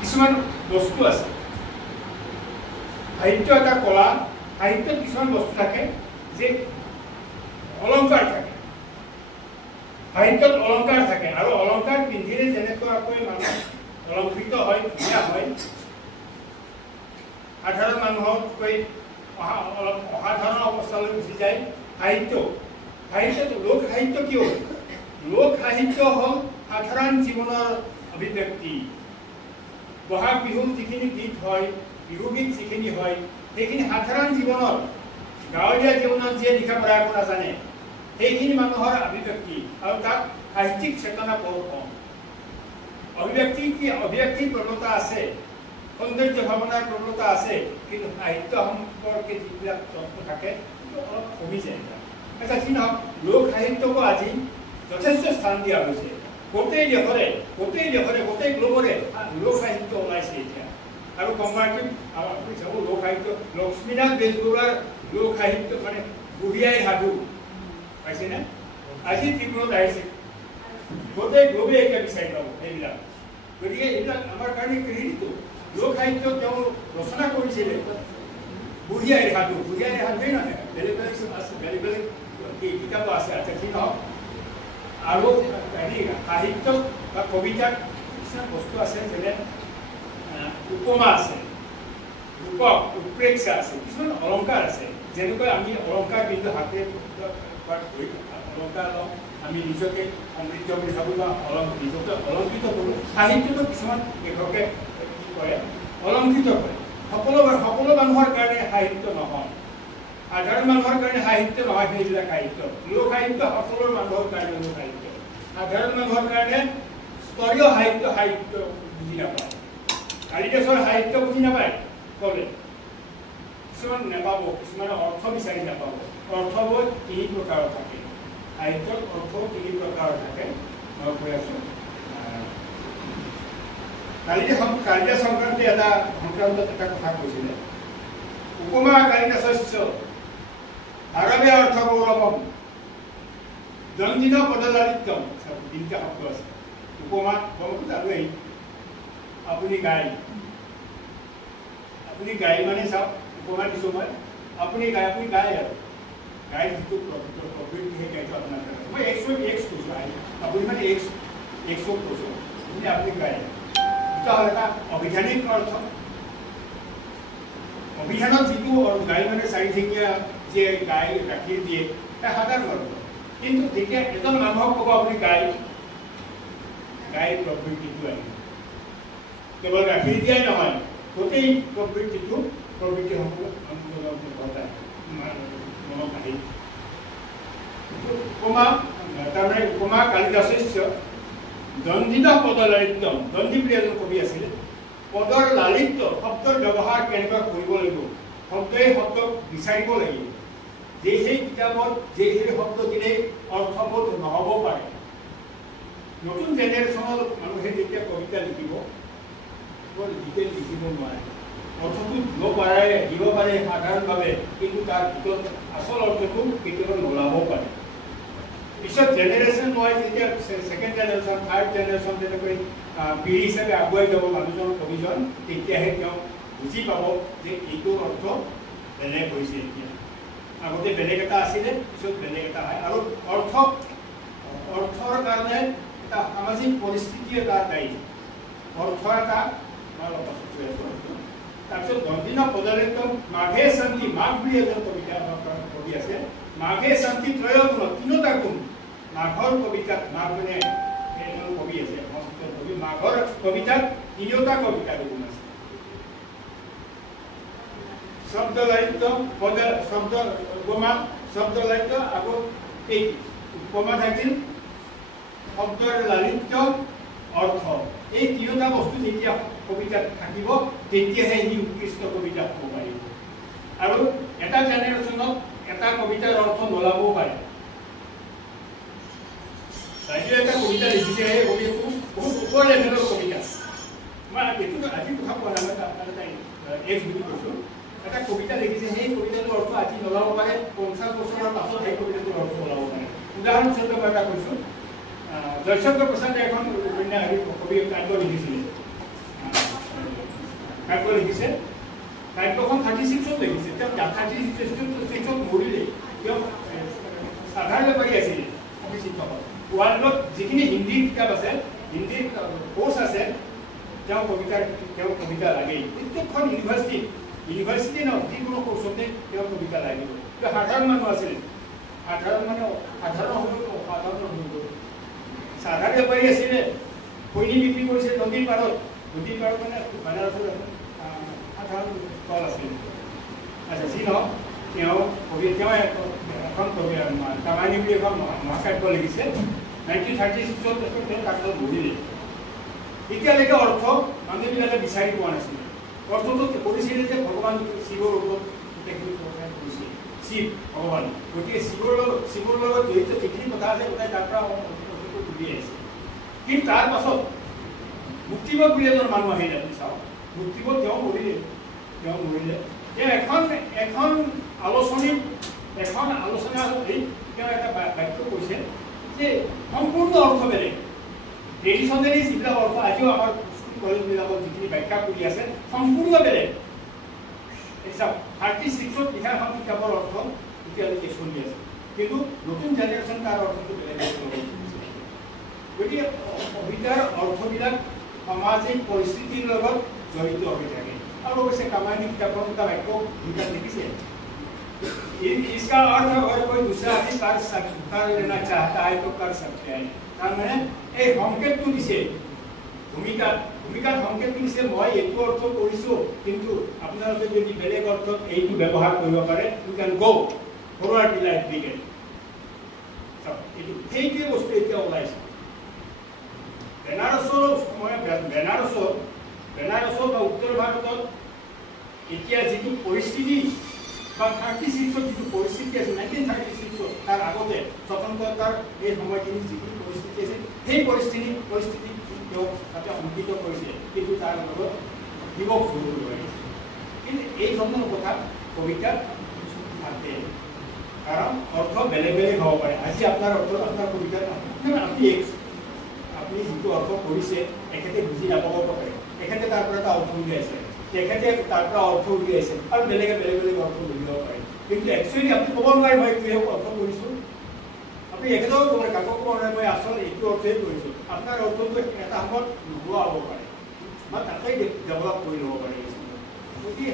কিছুমান বস্তু আছে সাহিত্য এটা কলা সাহিত্যত কিছুমান বস্তু থাকে যে অলংকাৰ থাকে সাহিত্যত অলংকাৰ থাকে আৰু অলংকাৰ পিন্ধিলে যেনেকৈ মানুহ অলংকৃত হয় ধুনীয়া হয় সাধাৰণ মানুহতকৈ অসাধাৰণ অৱস্থালৈ গুচি যায় সাহিত্যত লোক সাহিত্য কিয় লোক সাহিত্য হ'ল সাধাৰণ জীৱনৰ অভিব্যক্তি বহাগ বিহুৰ যিখিনি গীত হয় বিহু গীত যিখিনি হয় সেইখিনি সাধাৰণ জীৱনৰ গাঁৱলীয়া জীৱনত যিয়ে লিখা পঢ়া একো নাজানে সেইখিনি মানুহৰ অভিব্যক্তি আৰু তাত সাহিত্যিক চেতনা বৰ কম অভিব্যক্তি প্ৰৱণতা আছে সৌন্দৰ্য ভাৱনাৰ প্ৰৱণতা আছে কিন্তু সাহিত্য সম্পৰ্কে যিবিলাক তত্ত্ব থাকে অলপ কমি যায় এটা কি নহওক লোক সাহিত্যকো আজি যথেষ্ট স্থান দিয়া হৈছে গোটেই দেশৰে গোটেই গ্লোবৰে লোক সাহিত্য ওলাইছে এতিয়া আৰু কম্পাৰেটিভ আপুনি চাব লোক সাহিত্য লক্ষ্মীনাথ বেজবৰুৱাৰ লোক সাহিত্য মানে বুঢ়িয়াই সাধু পাইছেনে আজি ত্ৰিপুৰত আহিছে গোটেই গ্লোবে এতিয়া বিচাৰি পাব এইবিলাক গতিকে এইবিলাক আমাৰ কাৰণে ক্ৰেডিটটো লোক সাহিত্য তেওঁ ৰচনা কৰিছিলে বুঢ়িয়াই সাধুৱেই নহয় বেলেগ বেলেগ কিতাপো আছে আচ্ছা কি নহওক আৰু সাহিত্য বা কবিতাত কিছুমান বস্তু আছে যেনে উপমা আছে ৰূপক উৎপ্ৰেক্ষা আছে কিছুমান অলংকাৰ আছে যেনেকৈ আমি অলংকাৰ কিন্তু হাতে অলংকাৰ লওঁ আমি নিজকে সমৃদ্ধ বুলি ভাবোঁ বা নিজকে অলংকৃত কৰোঁ সাহিত্যটো কিছুমান লেখকে কি কৰে অলংকৃত কৰে সকলো মানুহৰ কাৰণে সাহিত্য নহয় সাধাৰণ মানুহৰ কাৰণে সাহিত্য নহয় সেইবিলাক সাহিত্য লোক সাহিত্য সকলো মানুহৰ কাৰণে লোক সাহিত্য সাধাৰণ মানুহৰ কাৰণে স্তৰীয় সাহিত্য বুজি নাপায় কালিদাসৰ সাহিত্য বুজি নাপায় ক'লে কিছুমান নাপাব কিছুমানে অৰ্থ বিচাৰি নাপাব অৰ্থবোৰ 3 প্ৰকাৰৰ থাকে সাহিত্যৰ অৰ্থ 3 প্ৰকাৰৰ থাকে মই কৈ আছোঁ কালিদাস সংক্ৰান্তি এটা কথা কৈছিলে উপমা কালিদাসস্য আৰবে অৰ্থ গৌৰৱম দ্বন্দ্বিন পদলালিত্যম তিনিটা শব্দ আছে উপমা আৰু এই আপুনি গাই মানে চাওক উপমা দিছোঁ আপুনি গাই আৰু গাই যিটো প্ৰবৃত্তি সেই গাইটো আপোনাৰ মই কৈছোঁ আপুনি মানে কৈছোঁ আপুনি গাই এটা হ'ল এটা অভিধানিক অৰ্থ অভিধানত যিটো গাই মানে চাৰিঠেঙীয়া যে গাই গাখীৰ দিয়ে এটা সাধাৰণ অৰ্থ কিন্তু যেতিয়া এজন মানুহক ক'ব আপুনি গাই প্ৰবৃত্তিটো আহিব কেৱল গাখীৰ দিয়াই নহয় গোটেই প্ৰবৃত্তিসমূহ মনত আহিল তাৰমানে উপমা কালিদাসস্য দ্বন্দ্বিত পদলালিত্যম দ্বন্দ্বী বুলি এজন কবি আছিলে পদৰ লালিত্য শব্দৰ ব্যৱহাৰ কেনেকুৱা কৰিব লাগিব শব্দই শব্দক বিচাৰিব লাগিব যে সেই কিতাপত যে সেই শব্দ দিলেই অৰ্থবোধ নহ'ব পাৰে নতুন জেনেৰেশ্যনৰ মানুহে যেতিয়া কবিতা লিখিব লিখিব নোৱাৰে অৰ্থটো দিব পাৰে সাধাৰণভাৱে কিন্তু তাৰ ভিতৰত আচল অৰ্থটো কেতিয়াবা নোলাব পাৰে পিছত জেনেৰেশ্যন ৱাইজ যেতিয়া ছেকেণ্ড জেনেৰেশ্যন থাৰ্ড জেনেৰেশ্যন তেনেকৈ পিঢ়ি হিচাপে আগুৱাই যাব মানুহজন কবিজন তেতিয়াহে তেওঁ বুজি পাব যে এইটোৰ অৰ্থ বেলেগ হৈছে এতিয়া আগতে বেলেগ এটা আছিলে পিছত বেলেগ এটা হয় আৰু অৰ্থৰ কাৰণে এটা সামাজিক পৰিস্থিতি এটা দায়ী অৰ্থ এটা তাৰপিছত দ্বন্দ্বিন পদলালিত্যম মাঘে শান্তি মাঘ বুলি এজন কবি আছে মাঘে শান্তি ত্ৰয়গুণ 3টা গুণ মাঘৰ কবিতাত মাঘ মানে এজন কবি আছে সংস্কৃত কবি মাঘৰ কবিতাত 3টা কবিতাৰ গুণ আছে শব্দলালিত্য শব্দলালিত্য আকৌ এই উপমা থাকিল শব্দৰ লালিত্য অৰ্থ এই 3টা বস্তু যেতিয়া কবিতাত থাকিব তেতিয়াহে সি উৎকৃষ্ট কবিতা হ'ব পাৰিব আৰু এটা জেনেৰেশ্যনত এটা কবিতাৰ অৰ্থ নোলাবও পাৰে ৰাইজে এটা কবিতা লিখিছে সেই কবিতাটো বহুত ওপৰ লেভেলৰ কবিতা মই এইটো আজি কথা কোৱা নাই আপোনালোকে এক্স বুলি কৈছোঁ এটা কবিতা লিখিছে সেই কবিতাটোৰ অৰ্থ আজি নোলাব পাৰে 50 বছৰৰ পাছত সেই কবিতাটোৰ অৰ্থ ওলাব পাৰে উদাহৰণস্বৰূপে মই এটা কৈছোঁ জয়শংকৰ প্ৰসাদে এখন উপন্যাস কবি কাব্য লিখিছিলে কাব্য লিখিছে কাব্যখন 36ত লিখিছে তেওঁ 36ত মৰিলে তেওঁ সাধাৰণ বেপাৰী আছিল অভিচিত ৱাৰ্ল্ডত যিখিনি হিন্দী কিতাপ আছে হিন্দী কোৰ্চ আছে তেওঁ কবিতা লাগেই প্ৰত্যেকখন ইউনিভাৰ্চিটি ন যিকোনো কোৰ্চতে তেওঁ কবিতা লাগিব সাধাৰণ মানুহ আছিল সাধাৰণ সাধাৰণ বেপাৰী আছিলে খৈনি বিক্ৰী কৰিছিল নদীৰ পাৰত মানে বানাৰসৰ সাধাৰণ স্থল আছিল আচ্ছা যি নহওক তেওঁ এখন কবি কামানি বুলি এখন মহাকাব্য লিখিছে 1936 তেওঁ কাকত বহিলে এতিয়ালৈকে অৰ্থ মানুহবিলাকে বিচাৰি পোৱা নাছিলে অৰ্থটো কৰিছিলে যে ভগৱান শিৱৰ ওপৰত কৰিছিল শিৱ ভগৱান গতিকে শিৱৰ লগত জড়িত যিখিনি কথা আছে গোটেই তাৰ পৰা অৰ্থটো তুলি আহিছে কিন্তু তাৰ পাছত মুক্তিবোধ বুলি এজন মানুহ আহিলে চাওক মুক্তিবোধ তেওঁ মৰিলে তেওঁ এখন আলোচনা তেওঁ এটা বাক্য কৈছে যে সম্পূৰ্ণ অৰ্থ বেলেগ ট্ৰেডিশ্যনেলি যিবিলাক অৰ্থ আজিও আমাৰ স্কুল কলেজবিলাকত যিখিনি ব্যাখ্যা কৰি আছে সম্পূৰ্ণ বেলেগ 36ত লিখা এখন কিতাপৰ অৰ্থ এতিয়ালৈকে চলি আছে কিন্তু নতুন জেনেৰেশ্যন তাৰ অৰ্থটো বেলেগ গতিকে কবিতাৰ অৰ্থবিলাক সামাজিক পৰিস্থিতিৰ লগত জড়িত হৈ থাকে আৰু অৱশ্যে কামানি কিতাপৰ এটা বাক্য গীতাত লিখিছে इसका अर्थ अगर कोई दूसरा आदमी कर लेना चाहता है तो कर सकते हैं तार माने ए संकेतটো দিছে ভূমিকাত সংকেতটো দিছে মই এইটো অৰ্থ কৰিছো কিন্তু আপোনালোকে যদি বেলেগ অৰ্থত এইটো ব্যৱহাৰ কৰিব পাৰে you can go forward the life begin এইটো বস্তু এতিয়া ওলাইছে বেনাৰসৰ বা উত্তৰ ভাৰতত এতিয়া যিটো পৰিস্থিতি বা 36ত যিটো পৰিস্থিতি আছে 1936 তাৰ আগতে স্বতন্ত্ৰতাৰ এই সময়খিনি যিখিনি পৰিস্থিতি আছে সেই পৰিস্থিতি তেওঁ তাতে অংকিত কৰিছে কিন্তু তাৰ লগত বিভক্ত হৈ গৈছে কিন্তু এই ধৰণৰ কথা কবিতাত থাকে কাৰণ অৰ্থ বেলেগ হ'ব পাৰে আজি আপোনাৰ অৰ্থ আপোনাৰ কবিতাত আপুনি যিটো অৰ্থ কৰিছে এখেতে বুজি নাপাব পাৰে এখেতে তাৰ পৰা এটা অৰ্থ উলিয়াইছে তেখেতে তাৰ পৰা অৰ্থ উলিয়াইছে আৰু বেলেগ অৰ্থ উলিয়াব পাৰে কিন্তু একচুৱেলি আপুনি ক'ব নোৱাৰে মই এইটো অৰ্থ কৰিছোঁ আপুনি এখেতেও ক'ব পাৰে কাকো ক'ব নোৱাৰে মই আচলতে এইটো অৰ্থই কৰিছোঁ আপোনাৰ অৰ্থটো এটা সময়ত নোহোৱা হ'ব পাৰে বা তাতেই ডেভেলপ কৰি ল'ব পাৰে গতিকে